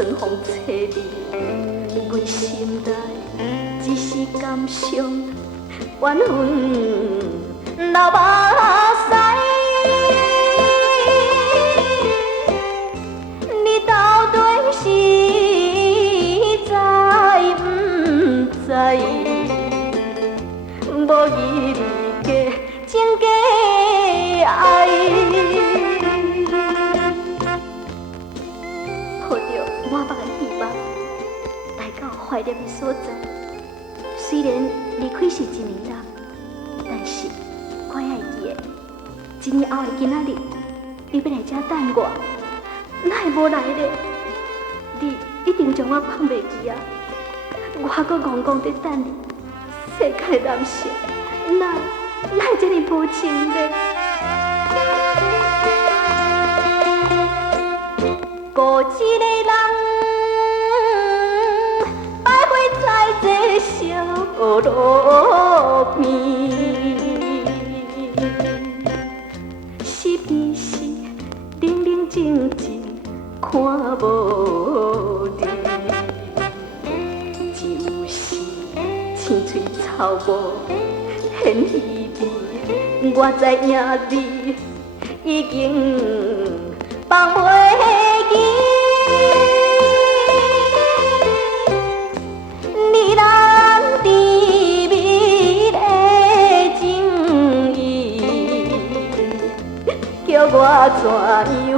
霜风吹你，阮心内只是感伤，怨恨流目屎。你到底是知唔知？无义你加情加爱。抱着满腹的希望，来到怀念的所在。虽然离开是1年了，但是我爱记的，1年后的今仔日，你要来这等我，哪会无来呢？你一定将我放袂记啊！我还佫戆戆在等你，世间的男性，哪会这么无情呢？孤一个人，徘徊在这小路边，是边是冷冷静静看无你，就是青翠草木现稀微，我知影你已经放袂记。你咱甜蜜的情意，叫我怎样